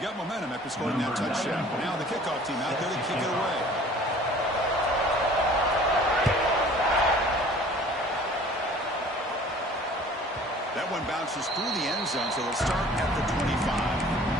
Got momentum after scoring that touchdown. Now the kickoff team out there to kick it away. That one bounces through the end zone, so they'll start at the 25.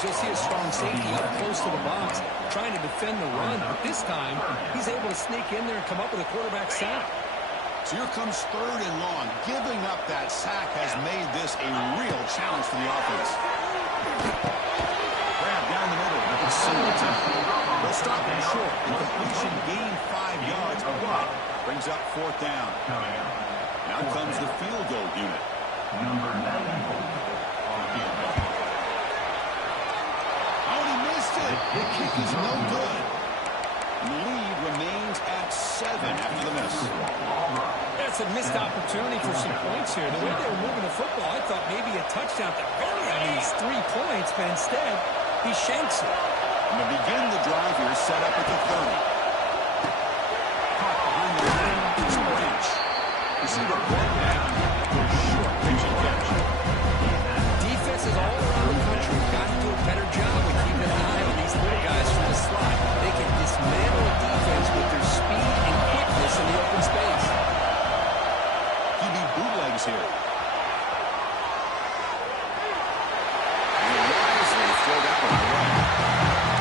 You'll see a strong safety up close to the box trying to defend the run, but this time he's able to sneak in there and come up with a quarterback sack. So here comes 3rd and long. Giving up that sack has made this a real challenge for the offense. Grab down the middle. It's Singleton. They'll stop him short. The completion gained 5 yards, but brings up 4th down. Now comes the field goal unit. Number 9. The kick is no good. The lead remains at 7 after the miss. That's a missed opportunity for some points here. The way they were moving the football, I thought maybe a touchdown at the very least 3 points, but instead he shanks it. And to begin the drive here, set up at the 30. Caught behind the line, it's Branch. Receiver brought down for a short pitching catch. Defenses all around the country got to do a better job of keeping an eye on these little guys from the slot. They can dismantle a defense with their speed and quickness in the open space. QB bootlegs here.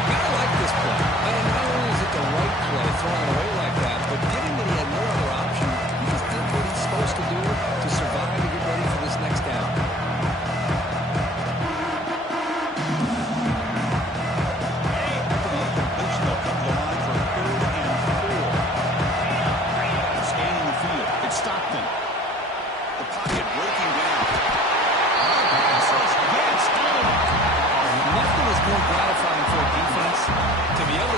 Gotta like this play. And not only is it the right play, throwing it away like that, but given that he had no other option, he just did what he's supposed to do to survive and get ready for this next down.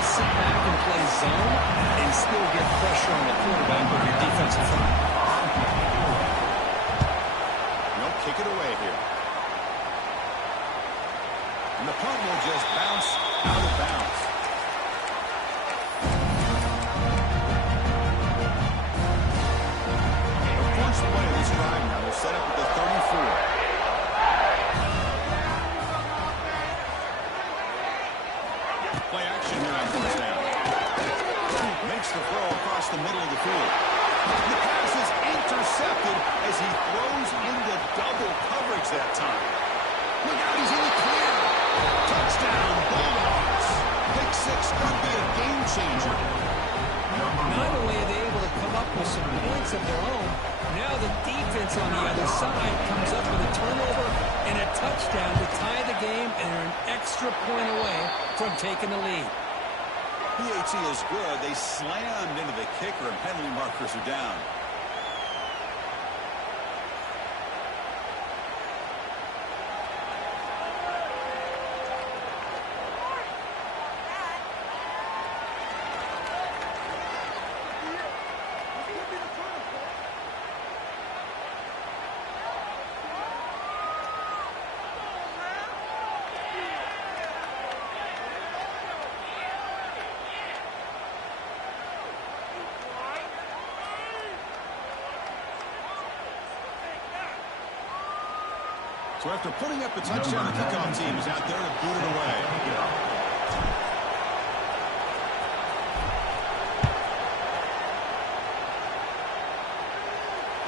Sit back and play zone and still get pressure on the quarterback with your defensive front. They'll kick it away here. And the punt will just bounce out of bounds. The first play of this drive now will set up at the 34. Play action here on 1st down. Makes the throw across the middle of the field. The pass is intercepted as he throws into double coverage that time. Look out, he's in the clear. Touchdown, Bulldogs. Pick 6 could be a game changer. of their own. Now the defense on the other side comes up with a turnover and a touchdown to tie the game, and they're an extra point away from taking the lead. PAT is good. They slammed into the kicker, and penalty markers are down. So after putting up a touchdown, the kickoff team is out there to boot it away.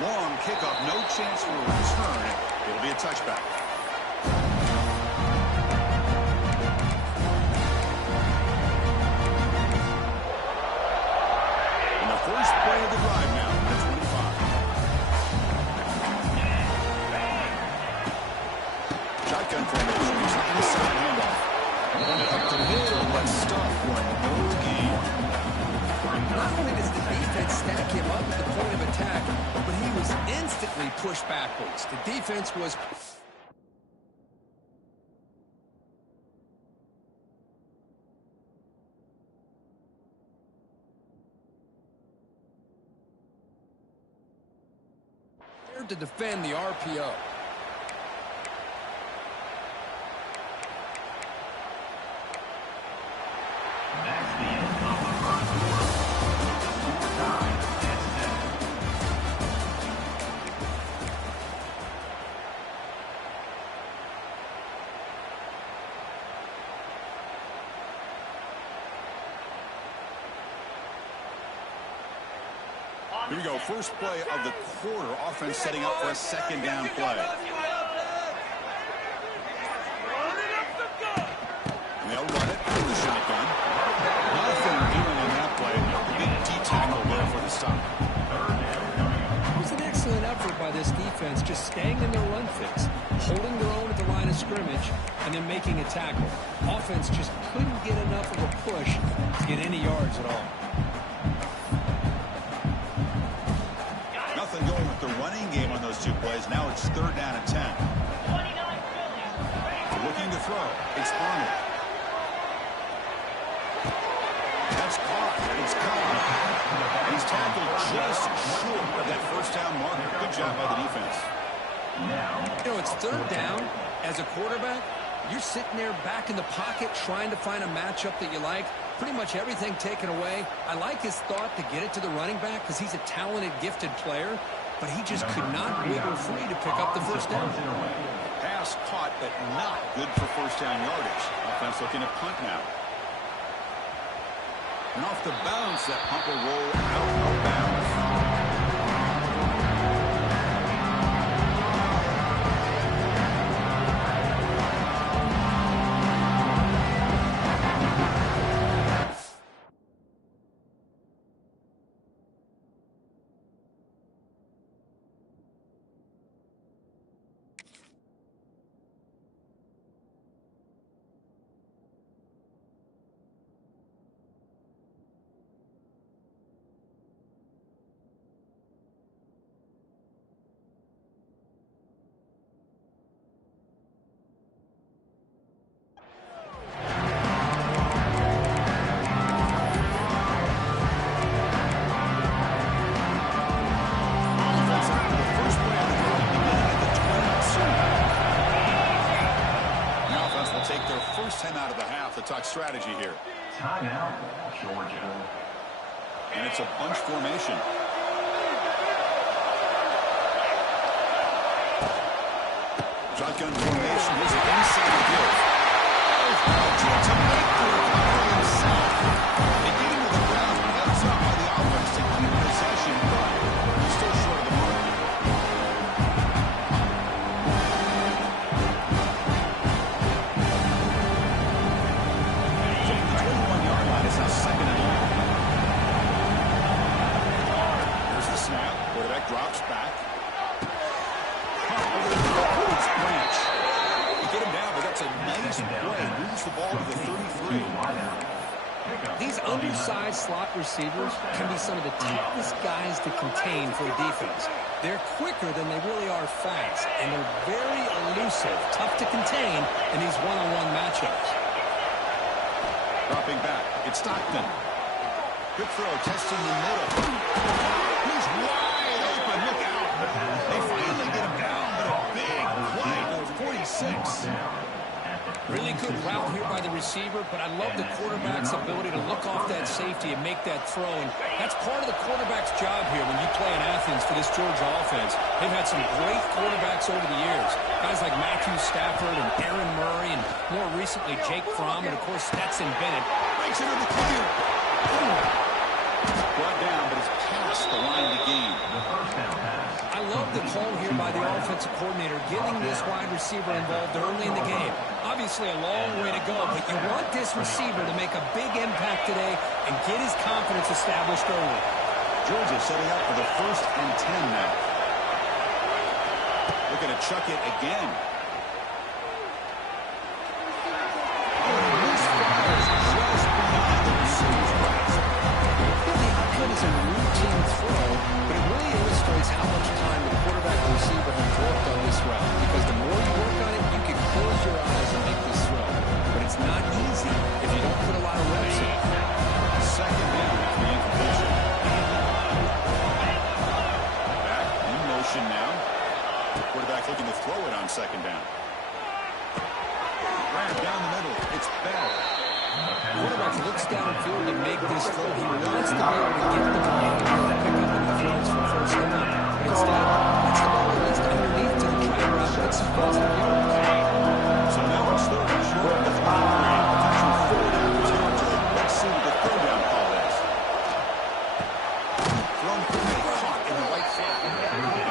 Long kickoff, no chance for a return. It'll be a touchback. And the first play of the drive now at 25. Shotgun formation. He's inside handoff. Up the middle, but stuffed for no gain. Not only does the defense stack him up at the point of attack, but he was instantly pushed backwards. The defense was... prepared to defend the RPO. Here we go, first play of the quarter. Offense setting up for a second down play. And they'll run it with the shotgun. Nothing doing on that play. The big D-tackle there for the stop. It was an excellent effort by this defense, just staying in their run fix, holding their own at the line of scrimmage, and then making a tackle. Offense just couldn't get enough of a push to get any yards at all. Nothing going with the running game on those two plays. Now it's third down and 10. Looking to throw. It's Arnold. That's caught. It's caught. He's tackled just short of that first down marker. Good job by the defense. You know, it's third down. As a quarterback, you're sitting there back in the pocket trying to find a matchup that you like. Pretty much everything taken away. I like his thought to get it to the running back because he's a talented, gifted player, but he just could not wiggle free to pick up the first down. Pass caught, but not good for first down yardage. Offense looking to punt now. And off the bounce, that punt will roll out of bounds. Talk strategy here. Timeout, Georgia. And it's a bunch formation. Shotgun formation. Here's an inside give. To make the recovery himself. They get him to the ground. Heads up by the offense to keep possession, but he's still short of the mark. Second and long. Here's the snap. Drops back. Branch. You get him down, but that's a nice play. Moves the ball to the 33. These undersized slot receivers can be some of the toughest guys to contain for a defense. They're quicker than they really are fast, and they're very elusive, tough to contain in these one-on-one matchups. Dropping back, it's Stockton. Good throw, testing the middle. He's wide open, look out. They finally get him down, but a big play to 46. Really good route here by the receiver, but I love the quarterback's ability to look off that safety and make that throw. And that's part of the quarterback's job here when you play in Athens for this Georgia offense. They've had some great quarterbacks over the years. Guys like Matthew Stafford and Aaron Murray, and more recently Jake Fromm, and of course Stetson Bennett. Breaks into the clear. Brought down, but it's past the line to gain. I love the call here by the offensive coordinator, getting this wide receiver involved early in the game. Obviously a long way to go, but you want this receiver to make a big impact today and get his confidence established early. Georgia setting up for the 1st and 10 now. Looking to chuck it again. Is a routine throw, but it really illustrates how much time the quarterback and receiver have worked on this route. Because the more you work on it, you can close your eyes and make this throw. But it's not easy if you don't put a lot of reps in. Second down after the incompletion. Back in motion now. Quarterback looking to throw it on second down. Ran down the middle. It's Bell. Quarterback looks downfield to make this throw. He wants to be able to get the ball and pick up any throws from first down. But instead, puts the ball at least underneath to the try route. Gets some positive yards. So now it's third and short with potential 4 down territory. Let's see what the third down call is. Thrown quickly, caught in the right flat.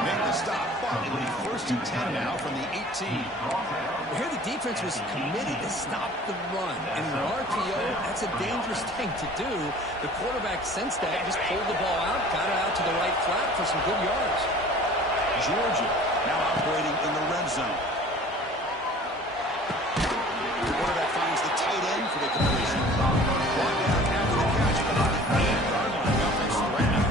Make the stop, but it'll be 1st and 10 now from the 18. Here the defense was committed to stop the run. And in an RPO, that's a dangerous thing to do. The quarterback sensed that, just pulled the ball out, got it out to the right flat for some good yards. Georgia now operating in the red zone. The quarterback finds the tight end for the completion. Brought down after the catch, but on the 8-yard line, offensive grab.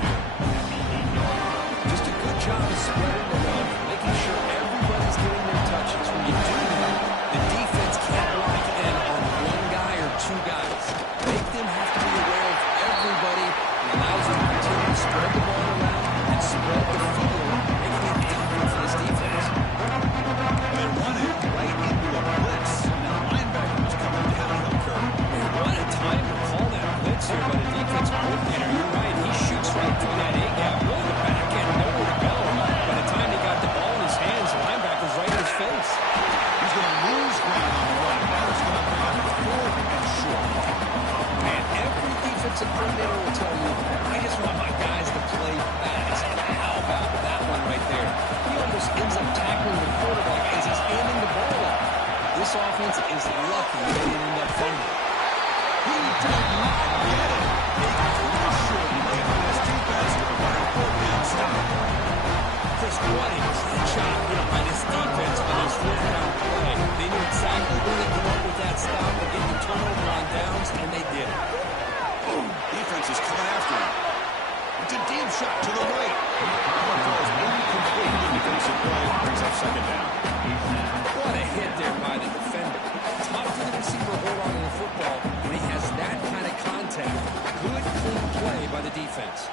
Just a good job of spreading the wealth, making sure everybody's getting their touches. When you do that, the defense can't lock in on one guy or 2 guys. Make them have to be aware of everybody and allows them to continue to spread the ball around and spread the field, making it difficult for this defense. They run it right into a blitz. Now linebackers coming down the curve. And what a time to call that blitz here by the defense coordinator. You're right, he shoots right through that A-gap. Really the back end, nowhere to go. By the time he got the ball in his hands, the linebacker's right in his face. He's going to lose ground on the run. That is going to bring up 4th and short. Man, every defensive coordinator will tell you, I just want my guys to play fast. And how about that one right there? He almost ends up tackling the quarterback as he's handing the ball off. This offense is lucky they didn't end up fumbling. He did not get it. A crucial play by this defense for a 4th down stop. Chris, what a clean shot by this defense on this 4th down play. They knew exactly where to come up with that stop to get the turnover on downs, and they did it. Boom. Defense is coming after him. It's a deep shot to the right. That throw is incomplete. The defensive play brings up second down. What a hit there by the defender. Tough for the receiver to hold on to the football when he has that kind of contact. Good, clean play by the defense.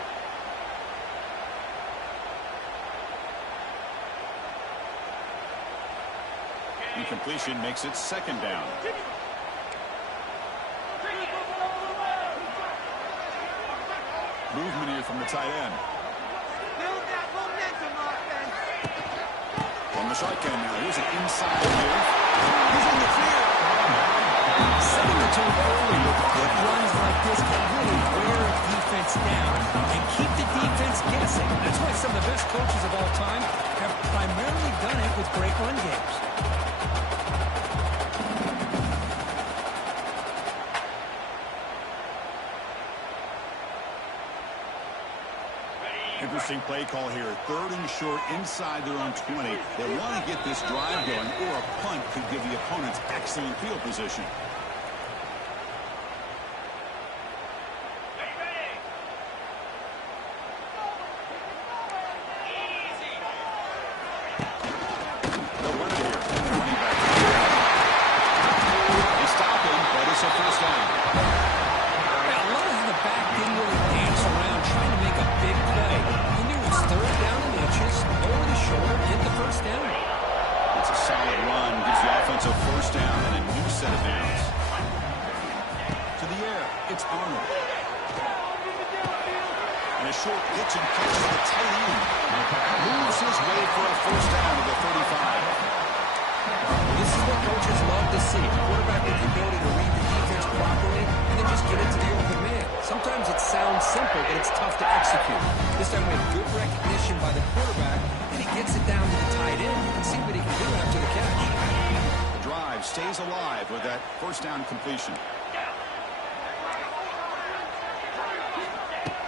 Incompletion makes it second down. Movement here from the tight end. Build that momentum offense. On the shotgun now. Here's an inside move. He's in the clear. Setting the tone early with good runs like this can really wear a defense down and keep the defense guessing. That's why some of the best coaches of all time have primarily done it with great run games. Interesting play call here. 3rd and short inside their own 20. They want to get this drive going, or a punt could give the opponents excellent field position. Stays alive with that first down completion.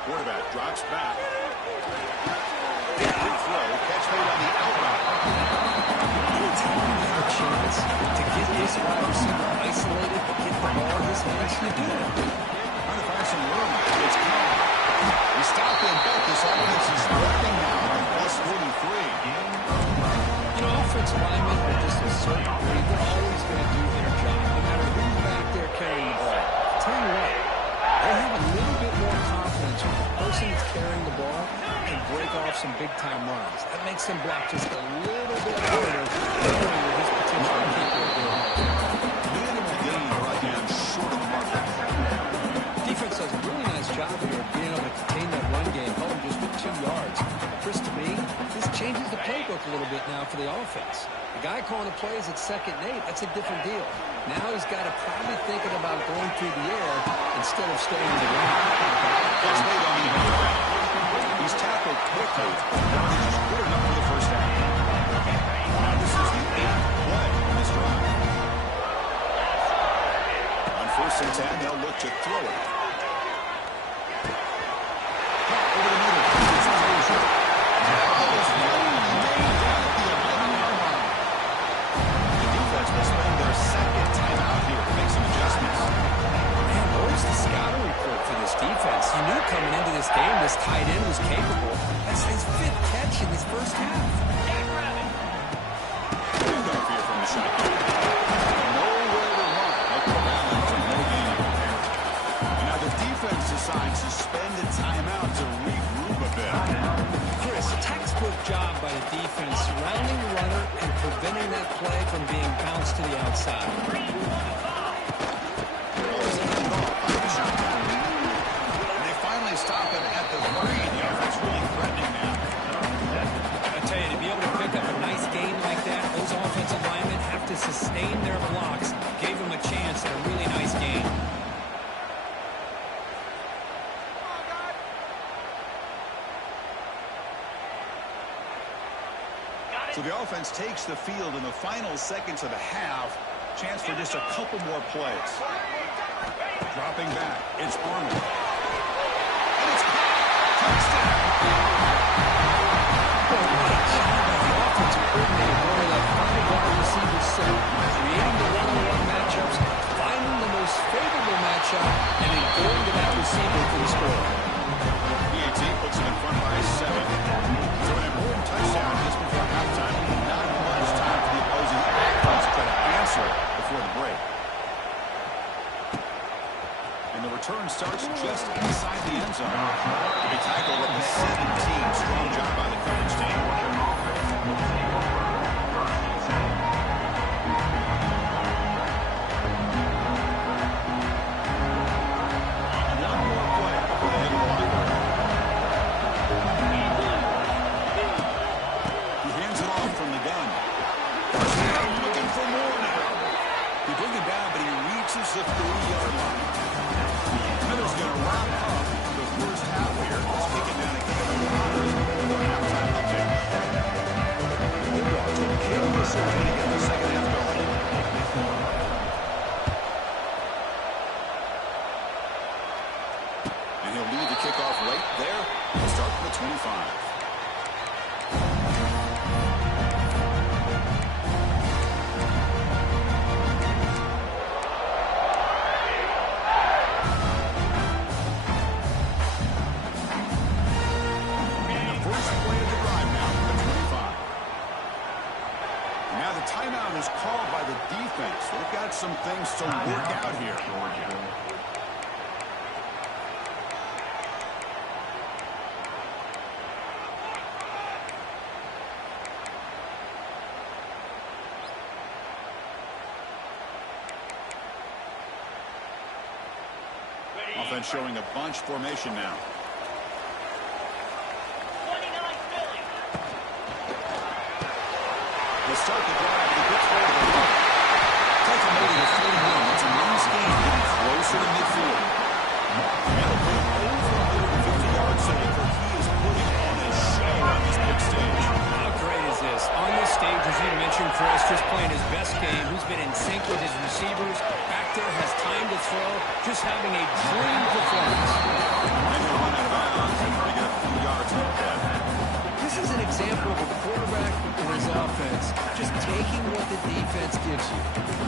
Quarterback drops back. Big throw. Catch made on the outright. Anytime you have a chance to get this wide receiver isolated and get the ball in his hands, you do it. Trying to find some room. It's Kyle. We stop him, but this offense is working now at plus 43. Offensive linemen are just a certain breed. They're always going to do their job, no matter who's back there carrying the ball. Tell you what, they have a little bit more confidence when the person that's carrying the ball can break off some big-time runs. That makes them block just a little bit harder, knowing with his potential to keep it going. Minimal gain brought down short of the marker. Defense does a really nice job here of being able to contain that run game home just with 2 yards. Chris, to me, this changes the playbook a little bit now for the offense. The guy calling the plays at 2nd and 8, that's a different deal. Now he's got to probably thinking about going through the air instead of staying in the ground. That's made on the back. He's tackled quickly. He's good enough for the first down. Now this is the 8th play in this drive. On 1st and 10, they'll look to throw it. Over the middle. This is Asia. Defense. You knew coming into this game this tight end was capable. That's his 5th catch in this first half. Handoff here from the shotgun. Nowhere to run. No gain. Now the defense decides to spend a timeout to regroup a bit. Chris, textbook job by the defense surrounding the runner and preventing that play from being bounced to the outside. Stop him at the 3. The offense really threatening now. I tell you, to be able to pick up a nice game like that, those offensive linemen have to sustain their blocks. Gave them a chance at a really nice game. So the offense takes the field in the final seconds of the half. Chance for just a couple more plays. Dropping back. It's Arnold. Creating the one-on-one matchups, finding the most favorable matchup, and then going to that receiver for the score. PAT puts him in front by 7. So an important touchdown just before halftime. Not much time for the opposing offense to try to answer before the break. And the return starts just inside the end zone. To be tackled at the 17. Strong job by the coverage team. The 3-yard line. Miller's going to wrap up the first half here. Let's kick it down again. Halftime update. kickoff right there. We'll start from the 25. Timeout is called by the defense. They've got some things to work out here. Offense showing a bunch formation now. They start the drive. He gets hold of the ball. Taking over the 41. It's a nice game getting closer to midfield. And they'll put him over 150 yards today, for he is putting on a show on this big stage. How great is this? On this stage, as you mentioned, Chris, just playing his best game. Who's been in sync with his receivers. Back there, has time to throw. Just having a dream performance. And he'll run out of bounds after he got a few yards on the head. This is an example of a quarterback and his offense just taking what the defense gives you.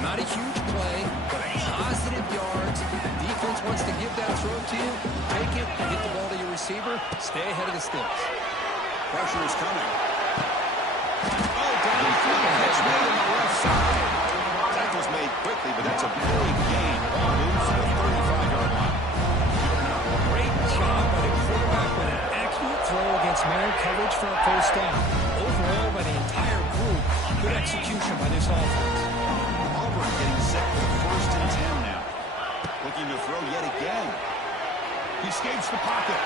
Not a huge play, but positive yards. Defense wants to give that throw to you. Take it, get the ball to your receiver, stay ahead of the sticks. Pressure is coming. Oh, downfield, a catch made on the left side. Tackle's made quickly, but that's a big gain. Ball moves to the 35-yard line. Great job by the quarterback with an accurate throw against man coverage for a first down. Overall, by the entire group, good execution by this offense. Auburn getting set for the 1st and 10 now. Looking to throw yet again. He escapes the pocket.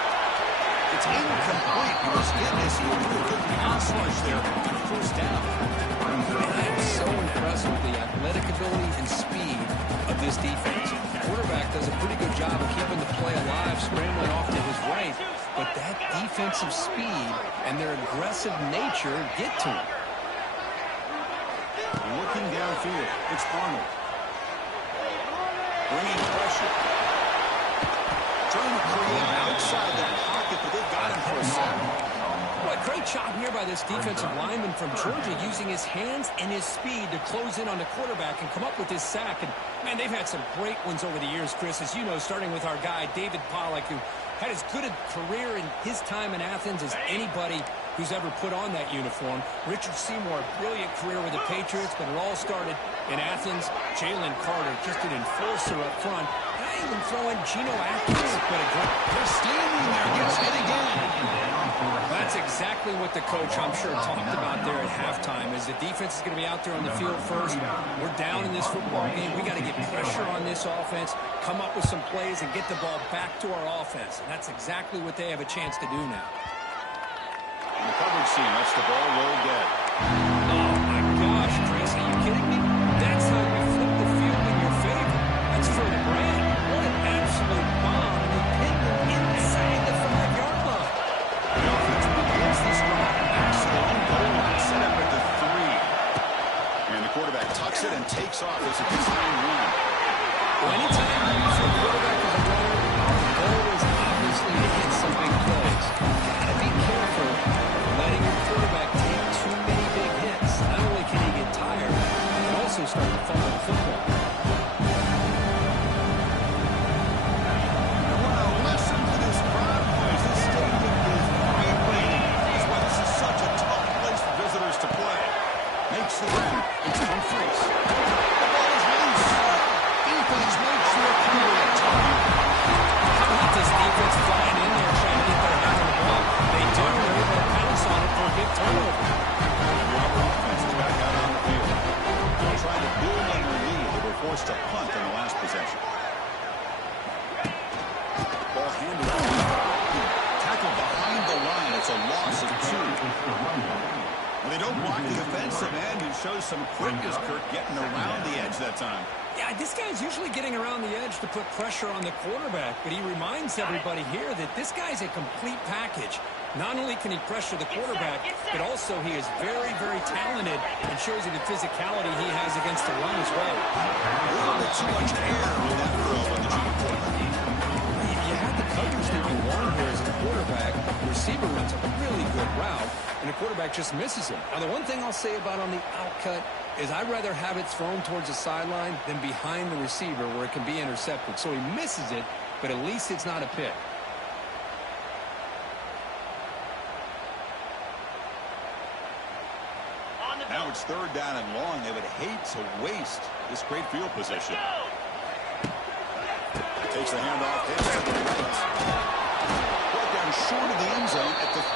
It's incomplete. He was in this good pass rush there on the first down. I am so impressed with the athletic ability and speed of this defense. The quarterback does a pretty good job of keeping the play alive, scrambling off to his right. But that defensive speed and their aggressive nature get to him. Looking downfield, it's Arnold. Bringing pressure. Trying to create outside the pocket, but they've got him for a sack. What a great job here by this defensive lineman from Georgia, using his hands and his speed to close in on the quarterback and come up with this sack. And, man, they've had some great ones over the years, Chris, as you know, starting with our guy, David Pollack, who had as good a career in his time in Athens as anybody who's ever put on that uniform. Richard Seymour, brilliant career with the Patriots, but it all started in Athens. Jalen Carter, just an enforcer up front. And I even throw in Geno Atkins. But They're standing there, gets hit again. that's exactly what the coach, I'm sure, talked about there at halftime, is the defense is going to be out there on the field first. We're down in this football game. We got to get pressure on this offense, come up with some plays, and get the ball back to our offense. And that's exactly what they have a chance to do now. And the coverage team lets the ball roll dead. Oh, my gosh, Chris, are you kidding me? That's how you flip the field in your favor. That's for the brand. What an absolute bomb. And they pinned him inside the 5-yard line. The offense begins this drive back to the own goal line, set up at the 3. And the quarterback tucks it and takes off as it design run. Well, anytime you use your quarterback as a runner, the goal is obviously to hit some big plays. Gotta be careful letting your quarterback take too many big hits. Not only can he get tired, he can also start to fumble the football. I want to listen to this crowd noise. This stadium is vibrating. That's why this is such a tough place for visitors to play. Makes the run. It's Humphries. The ball is loose. Defense makes the recovery at time. How about this defense flying in there trying to get their hand on the ball? They do. They're able to pounce on it for a big turnover. The Auburn offense is back out on the field. They're trying to build on their lead. They were forced to punt on the last possession. Ball handed off. Tackle behind the line. It's a loss of 2. Well, they don't block the defensive end, who shows some quickness, Kirk, getting around the edge that time. Yeah, this guy's usually getting around the edge to put pressure on the quarterback, but he reminds everybody here that this guy's a complete package. Not only can he pressure the quarterback, but also he is very, very talented and shows you the physicality he has against the run as well. A little bit too much air with that throw on the junior quarterback. You had the coverage that you want here receiver runs a really good route, and the quarterback just misses him. Now, the one thing I'll say about on the outcut is I'd rather have it thrown towards the sideline than behind the receiver where it can be intercepted. So he misses it, but at least it's not a pick. Now it's third down and long. They would hate to waste this great field position. Takes the handoff, hits to the right. Brought down short of the end zone at the 3.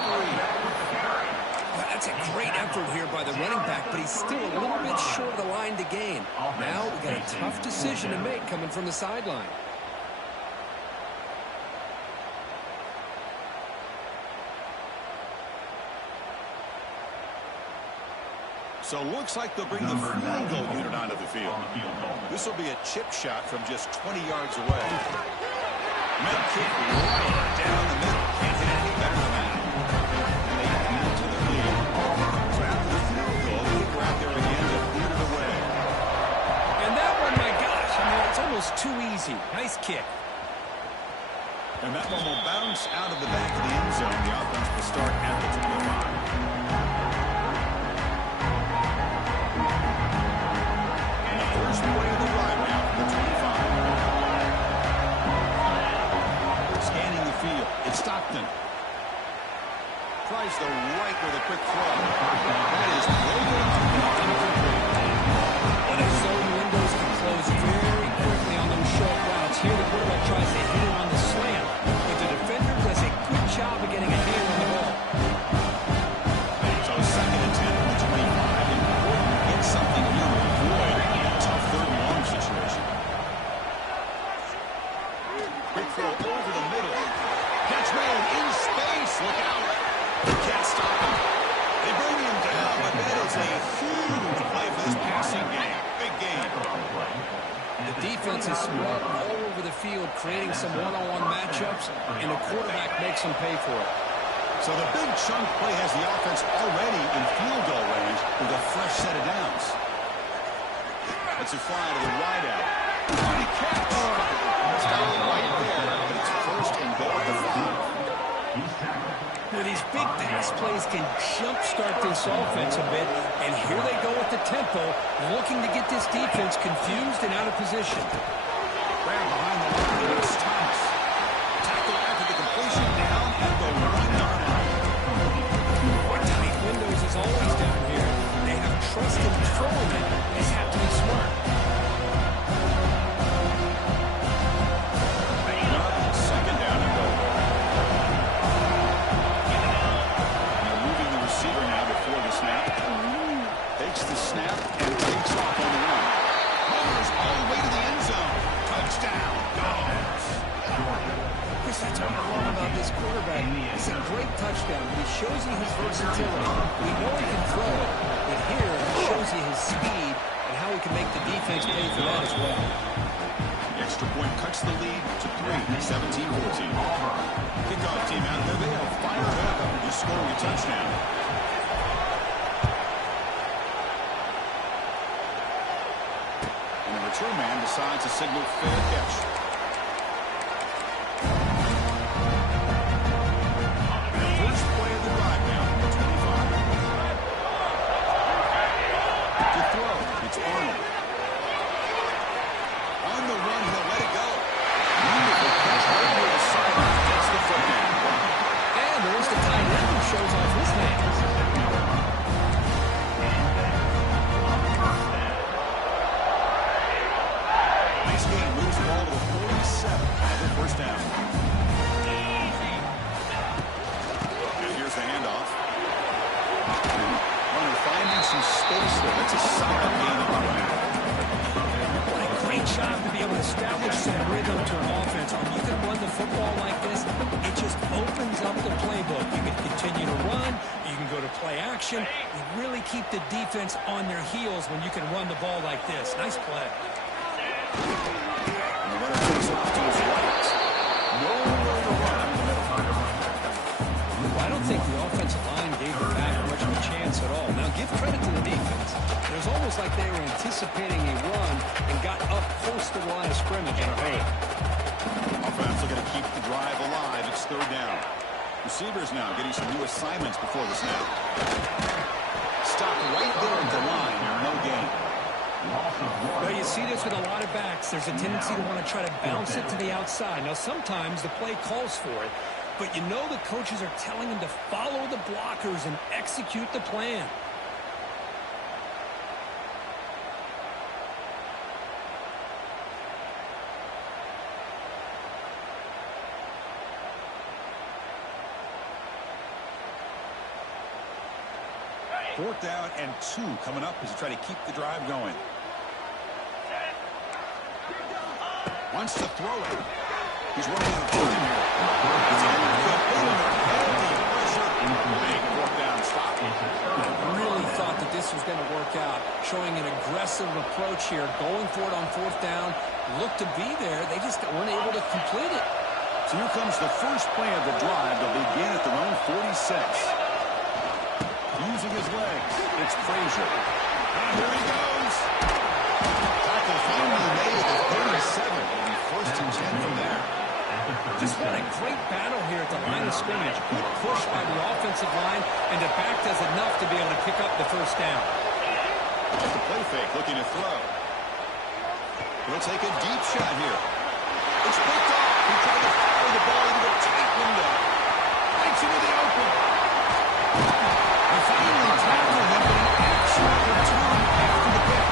Well, that's a great effort here by the running back, but he's still a little bit short of the line to gain. Now we got a tough decision to make coming from the sideline. So looks like they'll bring the field goal unit onto the field. This will be a chip shot from just 20 yards away. Middle kick right down the middle. Can't hit any better than that. And they add to the lead. So after the field goal, we're out there again to put it away. And that one, my gosh, I mean, it's almost too easy. Nice kick. And that one will bounce out of the back of the end zone. The offense will start at the 25. First play of the drive now for the 25. Scanning the field. It's Stockton. Tries the right with a quick throw. That is broken up. Well, their zone windows can close very quickly on those short routes. Here the quarterback tries to hit it on the slant, but the defender does a good job of getting a hand on the ball. So second and 10 from the 25. Important to get something here to avoid a tough third and long situation. Quick throw over the middle. Catch made in space. Look out. Can't stop him. They bring him down, but that is a huge play for this passing game. Big game. The defense is spread all over the field, creating some one-on-one matchups, and the quarterback makes them pay for it. So the big chunk play has the offense already in field goal range with a fresh set of downs. That's a fly to the wide out. Funny catch. Stop right there, but it's first and goal at the 5. Well, these big pass plays can jumpstart this offense a bit, and here they go with the tempo, looking to get this defense confused and out of position. Grab behind the line, it's Thomas. Tackle after the completion down at the 1-yard line. Tight windows is always down here. They have trust in throwing it. They have to be smart. Second down and goal. Moving the receiver now before the snap. Takes the snap and takes off on the run. Hovers all the way to the end zone. Touchdown, Dogs. Chris, that's what I love about this quarterback. It's a great touchdown. He shows you his versatility. We know he can throw it, but here he shows you his speed and how he can make the defense pay for that as well. The extra point cuts the lead to 3, 17-14. Kickoff team out there. They have fired up after just scoring a touchdown. And the return man decides to signal fair catch. First play of the drive now, 25. To throw, it's Arnold. On the run, he'll let it go. Beautiful catch right near the sideline. Gets the foot down. And there's the tight end who shows off his hands. Nice game. Moves the ball to the 47. Another first down. And here's the handoff. Runner finding some space there. That's a solid game of running. What a great job to be able to establish some rhythm to an offense. When you can run the football like this, it just opens up the playbook. You can continue to run. You can go to play action. You really keep the defense on their heels when you can run the ball like this. Nice play. And the runner takes off to his right. Nowhere to run in the middle. Well, I don't think the offensive line gave the back much of a chance at all. Now, give credit to the defense. It was almost like they were anticipating a run and got up close to the line of scrimmage in a hurry. Offense looking to keep the drive alive. It's third down. Receivers now getting some new assignments before the snap. Stop right there at the line. No gain. Well, you see this with a lot of backs. There's a tendency to want to try to bounce it to the outside. Now, sometimes the play calls for it, but you know the coaches are telling them to follow the blockers and execute the plan. Fourth down and 2 coming up as you try to keep the drive going. Wants to throw it. He's running out of time here. It's heavy pressure. Big fourth down stop. I really thought that this was going to work out, showing an aggressive approach here, going for it on fourth down. Looked to be there. They just weren't able to complete it. So here comes the first play of the drive. They'll begin at their own 46. Using his legs, it's Frazier. And here he goes. Tackle finally made at the 37. It'll be first and 10 from there. Just what a great battle here at the line of scrimmage. Good push by the offensive line, and the back does enough to be able to pick up the first down. Just a play fake, looking to throw. He'll take a deep shot here. It's picked off. He tried to fire the ball into a tight window. Right into the open. They finally tackle him, but he actually returned after the pick.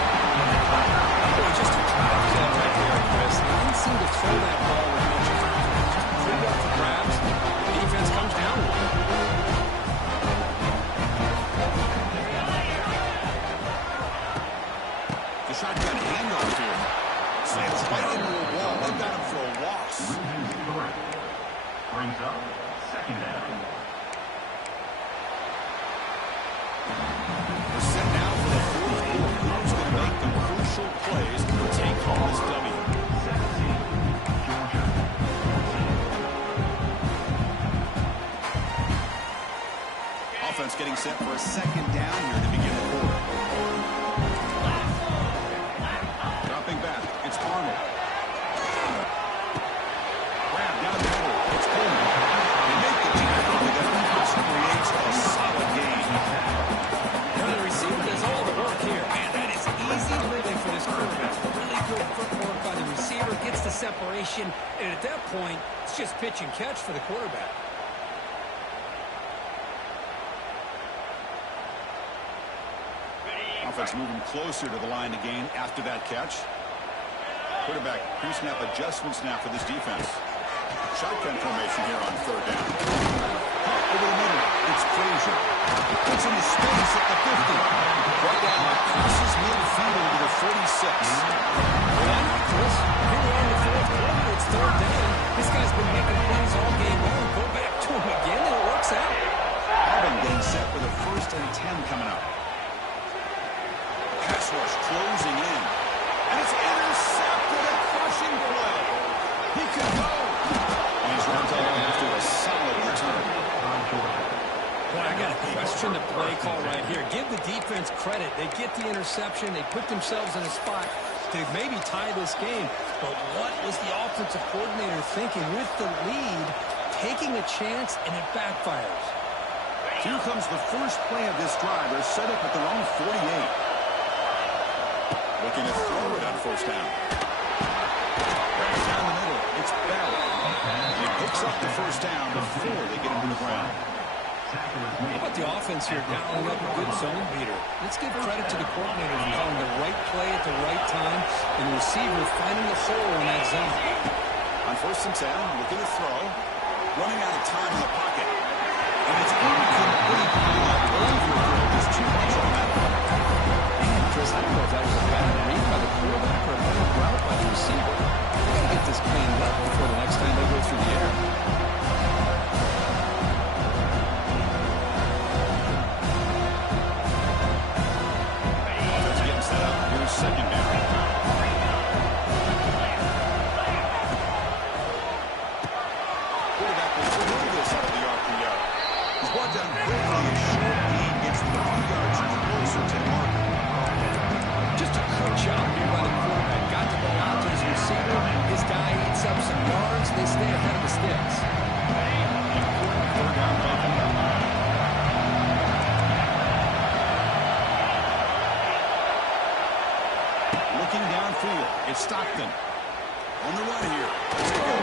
Boy, just a drop kick right there, Chris. They didn't seem to throw that ball with much effort. Just freed up for grabs. The defense comes down with it. The shotgun handoff here. Slams right into a wall. They got him for a loss. Brings up second down. We're set now for the fourth quarter. Who's going to make the crucial plays to take home this W? Offense getting set for a second down here to begin the quarter. Dropping back, it's Arnold. Grab down the middle, it's Coleman. They make the tackle together. This creates a solid gain. Well, the receiver does all the work here. Man, that is easy living for this quarterback. Really good footwork by the receiver, gets the separation, and at that point, it's just pitch and catch for the quarterback. Offense moving closer to the line to gain after that catch. Quarterback pre-snap adjustments now for this defense. Shotgun formation here on third down. Over the middle, it's Frazier. Puts in the space at the 50. Right down, crosses midfield to the 46. Well, Chris, here we are in the fourth quarter. It's third down. This guy's been making plays all game long. Go back to him again, and it works out. Alvin getting set for the first and 10 coming up. Pass rush closing in. And it's intercepted, a crushing play. He could go. And he's run down after a solid return. Boy, I got to question the play call right here. Give the defense credit. They get the interception. They put themselves in a spot to maybe tie this game. But what was the offensive coordinator thinking with the lead, taking a chance, and it backfires? Here comes the first play of this drive. They're set up at their own 48. Looking to throw it on first down. Right down the middle. It's Bell. He picks up the first down before they get him to the ground. How about the offense here dialing up a good zone beater? Let's give credit to the coordinator for calling the right play at the right time and the receiver finding the hole in that zone. On first and 10, looking to throw. Running out of time in the pocket. And it's incomplete. Overthrow. There's too much on that one. Chris, I don't know if that was a bad read by the quarterback or a bad route by the receiver. They got to get this cleaned up before the next time they go through the air. Offense getting set up. Here's second down. Quarterback will throw this out of the RPO. He's brought down quickly. A short gain gets 3 yards closer to the marker. Just a good job here by the quarterback. Got the ball out to his receiver. His guy eats up some yards. They stay ahead of the sticks. field. It's Stockton. On the run here. Let's go.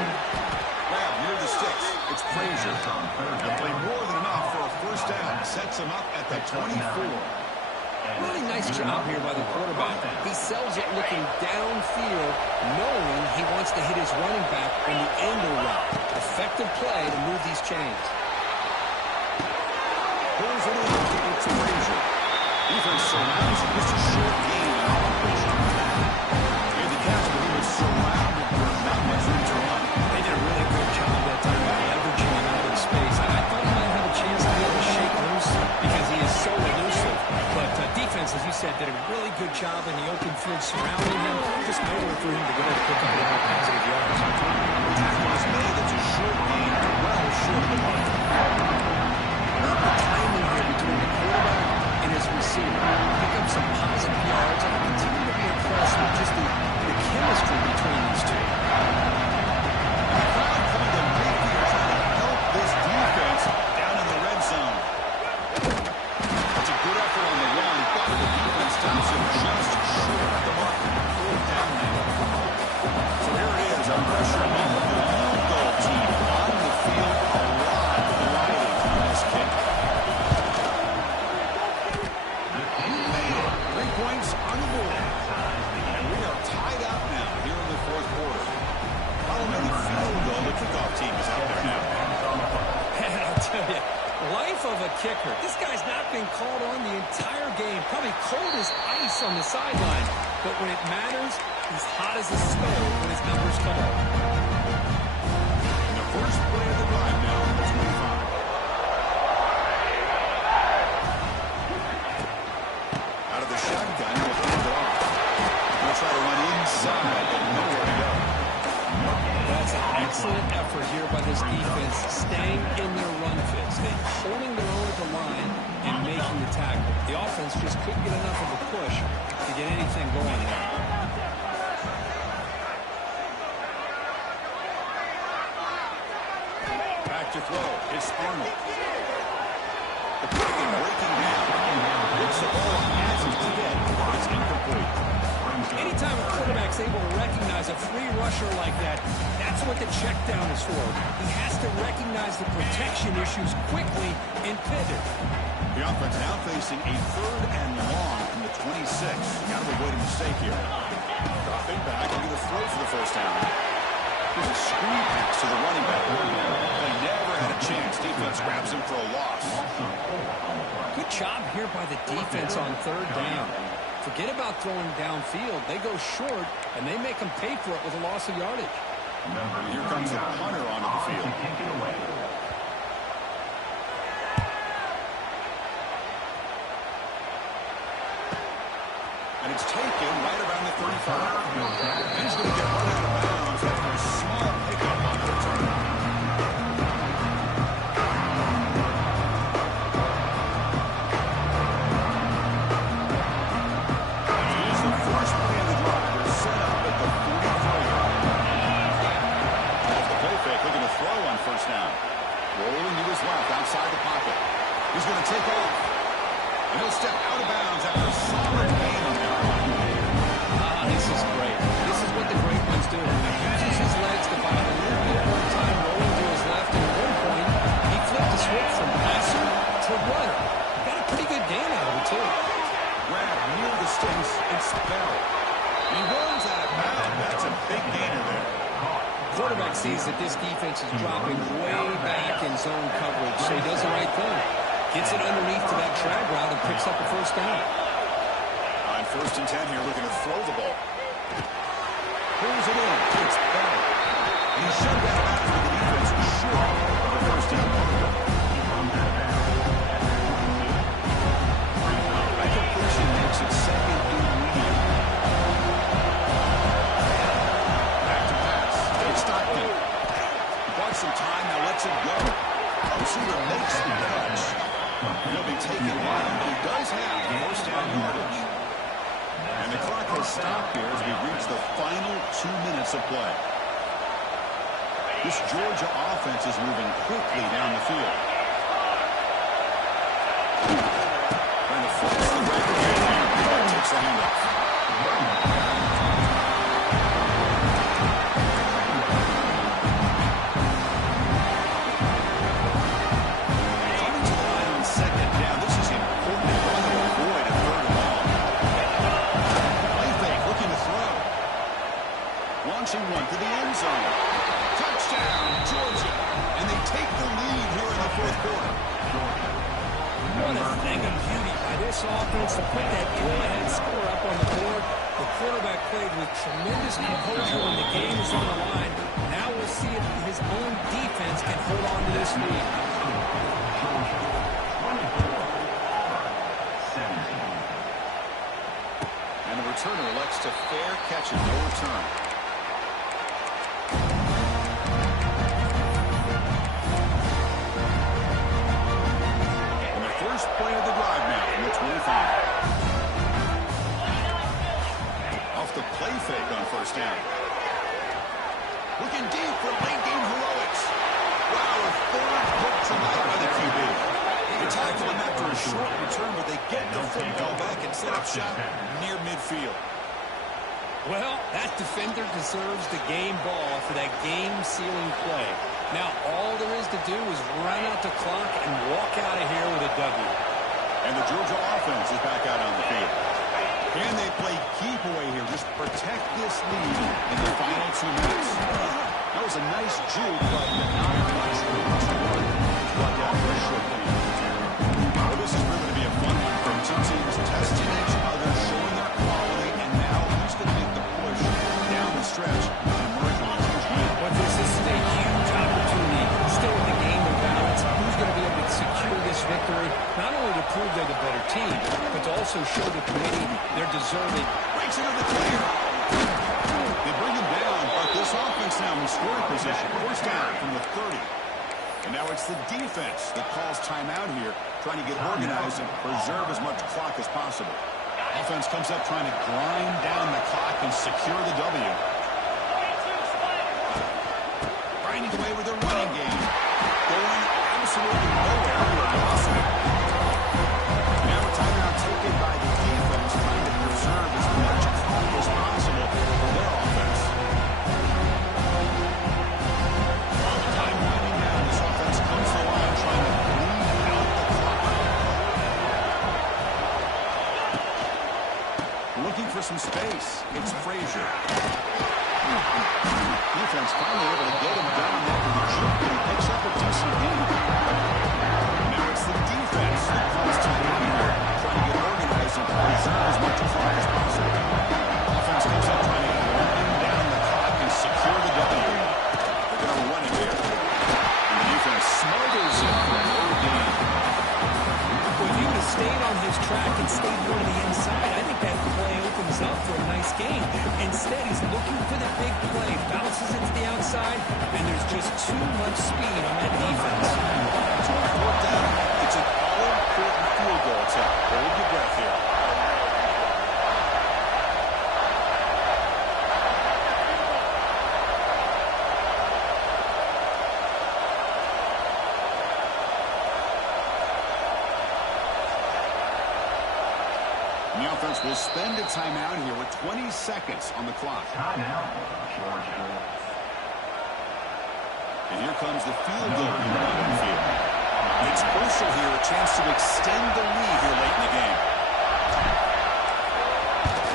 Grab near the sticks. It's Frazier. They'll play more than enough for a first down. Sets him up at the 24. Really nice job here by the quarterback. He sells it looking downfield, knowing he wants to hit his running back on the end route. Effective play to move these chains. Pulls it in. It's Frazier. Defense surrounds him. It's a short gain. Made the catch, but he was surrounded. There's not much room to run. They did a really good job that time of leveraging him out of space. I thought he might have a chance to be able to shake loose because he is so elusive. But defense, as you said, did a really good job in the open field surrounding him. Just nowhere for him to go to pick up any positive yards. The tackle is made. It's a short gain, well short of the mark. Not the timing here between the quarterback and his receiver. Pick up some positive yards, and I continue to be impressed with just the chemistry between these two. The crowd coming to Mayfield trying to help this defense down in the red zone. It's a good effort on the run, but the defense stops him just short of the mark. Fourth down now. So here it is, a pressure moment. The field goal team on the field, a lot riding on this kick. 3 points on the board. And we are tied up now here in the fourth quarter. Following the field goal, the kickoff team is out there now. And I'll tell you, life of a kicker. This guy's not been called on the entire game. Probably cold as ice on the sideline. But when it matters, he's hot as a stove when his numbers come up. The first play of the drive now, number 25. Out of the shotgun, he'll hand it off. He'll try to run inside, but nowhere to go. That's an excellent effort here by this defense, staying in their run fits. They're holding their own at the line and making the tackle. The offense just couldn't get enough of a push to get anything going there. Back to throw. It's Arnold. The pocket breaking down. Gets the ball as he's to get. It's incomplete. Anytime a quarterback's able to recognize a free rusher like that, that's what the check down is for. He has to recognize the protection issues quickly and pivot. The offense now facing a 3rd and long from the 26. Got to avoid a mistake here. Dropping back, into the throw for the first down. There's a screen pass to the running back. They never had a chance. Defense grabs him for a loss. Good job here by the defense on 3rd down. Forget about throwing downfield. They go short, and they make them pay for it with a loss of yardage. Here comes the punter onto the field. And it's taken right around the 35. He's going to get run out of bounds after a small pickup on the return. Here's the first play of the drive. They're set up at the 43. Off the play fake, looking to throw on first down. Rolling to his left, outside the pocket. He's going to take off. And he'll step out of bounds after a solid gain on the arm. This is great. This is what the great ones do. He uses his legs to buy a little bit more time rolling to his left. And at one point, he flipped the switch from passer to runner. Got a pretty good gain out of it, too. Grab near the sticks and spell. He runs out of bounds. That's a big gainer there. Quarterback sees that this defense is dropping way back in zone coverage, so he does the right thing. Gets it underneath to that drag route and picks up a first down. On 1st and 10 here, looking to throw the ball. Pulls it in. It's Bell. And he's shoved out of bounds with the defense short of the first down. That completion makes it 2nd and medium. Back to pass. It's Stockton. Wants some time, now lets it go. Receiver makes the catch. He'll be taken down. He does have first down yardage. And the clock has stopped here as we reach the final 2 minutes of play. This Georgia offense is moving quickly down the field. Trying to force the break again. Takes the handoff. What a thing of beauty by this offense to put that go-ahead score up on the board. The quarterback played with tremendous composure when the game is on the line. Now we'll see if his own defense can hold on to this lead. And the returner elects to fair catch it, no return. And the first play of the drive now from the 25. Off the play fake on first down. Looking deep for late game heroics. Wow, a third pick tonight by the QB. They tackle him after a short return, but they get the football back and set up shop near midfield. Well, that defender deserves the game ball for that game-sealing play. Now, all there is to do is run out the clock and walk out of here with a W. And the Georgia offense is back out on the field. Can they play keep away here? Just protect this lead in the final 2 minutes. That was a nice juke, but not much room to run. It's brought down for a short game. Well, this is proving to be a fun one from two teams testing each other, showing their quality, and now who's going to make the push down the stretch and emerge with a huge win. But this is a huge opportunity. Still in the game of balance. Who's going to be able to secure this victory? Not only to prove they're the better team, but to also show the committee they're deserving. Breaks into the clear. They bring him down, but this offense now in scoring position. First down from the 30. And now it's the defense that calls timeout here, trying to get organized and preserve as much clock as possible. Offense comes up trying to grind down the clock and secure the W. Grinding away with their running game. Going absolutely nowhere with a loss. Now a timeout taken by the defense, trying to preserve as much clock as possible for their offense. While the time winding down, this offense comes to the line trying to bleed out the clock. Looking for some space. It's Frazier. Defense finally able to get him down after the juke, and he picks up a decent gain. Now it's the defense that calls timeout here, trying to get organized and preserve as much clock as possible. Offense comes up trying to grind down the clock and secure the W. They're going to run it here. And the defense smothers it for no gain. If he would have stayed on his track and stayed more to the inside, I think that play opens up for a nice game. Instead, he's looking for the big play, bounces it to the outside, and there's just too much speed on that defense. So on fourth down, it's an all-important field goal attempt. Hold your breath here. The offense will spend a timeout here with 20 seconds on the clock. Timeout, Georgia. And here comes the field goal unit on the field. It's crucial here, a chance to extend the lead here late in the game.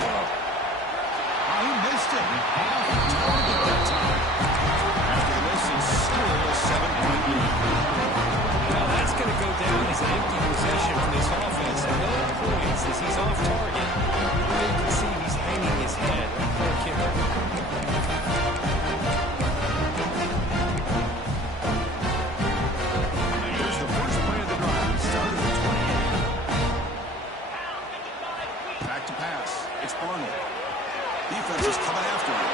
Oh, he missed it. Off target that time. After this, it's still a 7-point lead. Well, that's going to go down as an empty possession for this offense. No points as he's off target. You can see he's hanging his head. Poor kicker. Here's the first play of the drive. Started at 28. Back to pass. It's Arnold. Defense is coming after him.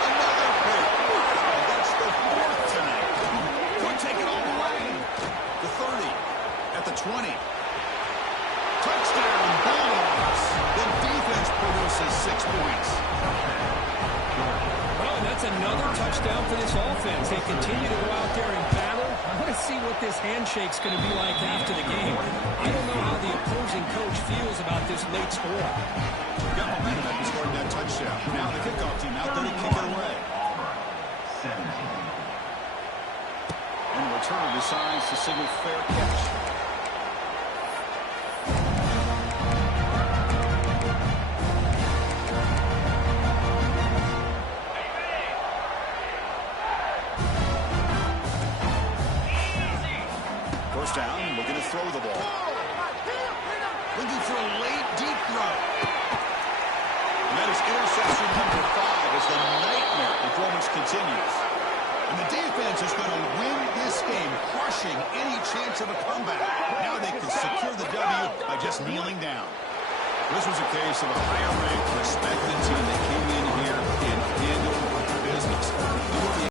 Another pick. Wow, that's the fourth tonight. Could take it all the way. The 30. At the 20. Touchdown, Bulldogs. The defense produces 6 points. Well, and that's another touchdown for this offense. They continue to go out there and battle. I want to see what this handshake's going to be like after the game. I don't know how the opposing coach feels about this late score. Got momentum after scoring that touchdown. Now the kickoff team out there to kick it away. 17. And the returner decides to signal fair catch. first down, looking to throw the ball. Looking for a late, deep throw. And that is interception number 5 as the nightmare performance continues. And the defense is going to win this game, crushing any chance of a comeback. Now they can secure the W by just kneeling down. This was a case of a higher-ranked, respected team that came in here and handled business.